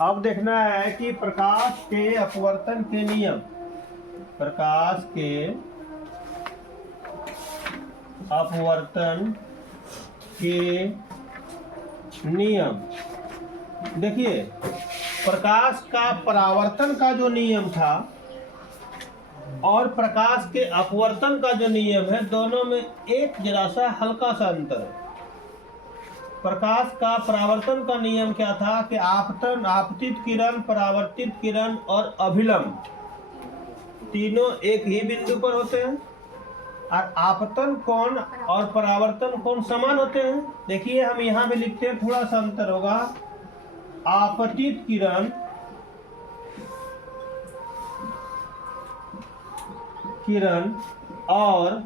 अब देखना है कि प्रकाश के अपवर्तन के नियम, प्रकाश के अपवर्तन के नियम। देखिए, प्रकाश का परावर्तन का जो नियम था और प्रकाश के अपवर्तन का जो नियम है, दोनों में एक जरा सा हल्का सा अंतर है। प्रकाश का परावर्तन का नियम क्या था कि आपतन, आपतित किरण, परावर्तित किरण और अभिलंब तीनों एक ही बिंदु पर होते हैं और आपतन कोण और परावर्तन कोण समान होते हैं। देखिए, हम यहाँ पे लिखते हैं, थोड़ा सा अंतर होगा। आपतित किरण और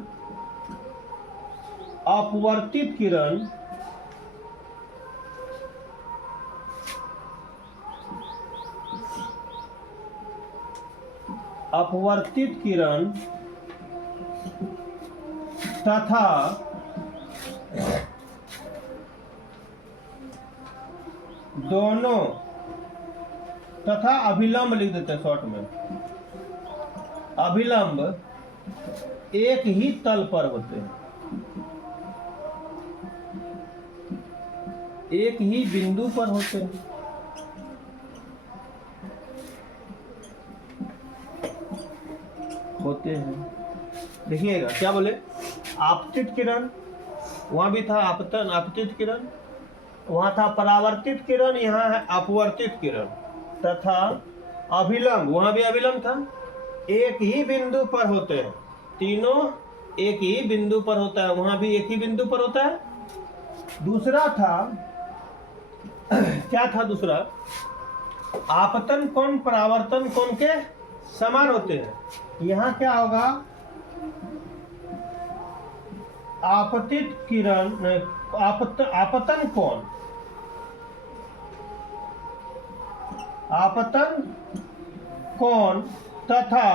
अपवर्तित किरण तथा दोनों तथा अभिलंब लिख देते हैं शॉर्ट में। अभिलंब एक ही तल पर होते हैं, एक ही बिंदु पर होते हैं। देखिएगा क्या बोले, आपतित किरण, वहां भी था आपतन, आपतित किरण, वहां था परावर्तित किरण, यहाँ है अपवर्तित किरण, तथा अभिलंब, वहां भी अभिलंब था, एक ही बिंदु पर होते हैं। तीनों एक ही बिंदु पर होता है, वहां भी एक ही बिंदु पर होता है। दूसरा था क्या था दूसरा, आपतन कोण परावर्तन कोण के समान होते हैं। यहाँ क्या होगा, आपतित किरण, आपतन कोण, आपतन कोण तथा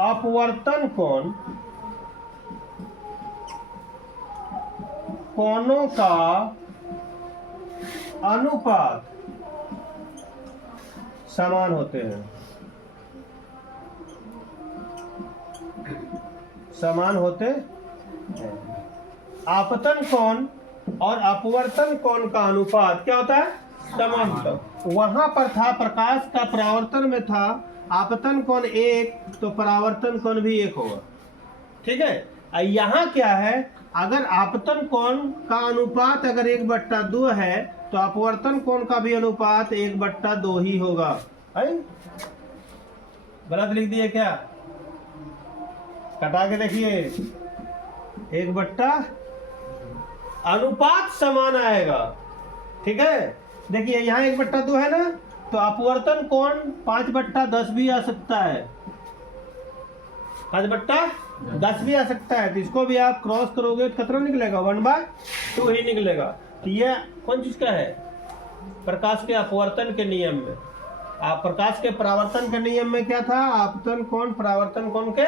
अपवर्तन कोण, कोणों का अनुपात समान होते हैं, समान होते हैं। आपतन कोण और अपवर्तन कोण का अनुपात क्या होता है, समान होता है। वहां पर था प्रकाश का परावर्तन में था आपतन कोण 1, तो परावर्तन कोण भी 1 होगा, ठीक है। यहाँ क्या है, अगर आपतन कोण का अनुपात अगर 1/2 है तो अपवर्तन कोण का भी अनुपात 1/2 ही होगा। गलत लिख दिए क्या, कटा के देखिए, 1/, अनुपात समान आएगा, ठीक है। देखिए यहाँ 1/2 है ना, तो अपवर्तन कोण 5/10 भी आ सकता है, 5/10 भी आ सकता है। तो इसको भी आप क्रॉस करोगे तो कितना निकलेगा, 1/2 ही निकलेगा। तो ये कौन चीज का है, प्रकाश के अपवर्तन के नियम में। आप प्रकाश के परावर्तन के नियम में क्या था, आपतन कोण परावर्तन कोण के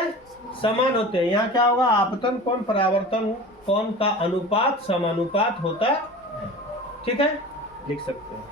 समान होते हैं। यहाँ क्या होगा, आपतन कोण परावर्तन कोण का अनुपात समानुपात होता है, ठीक है, लिख सकते हैं।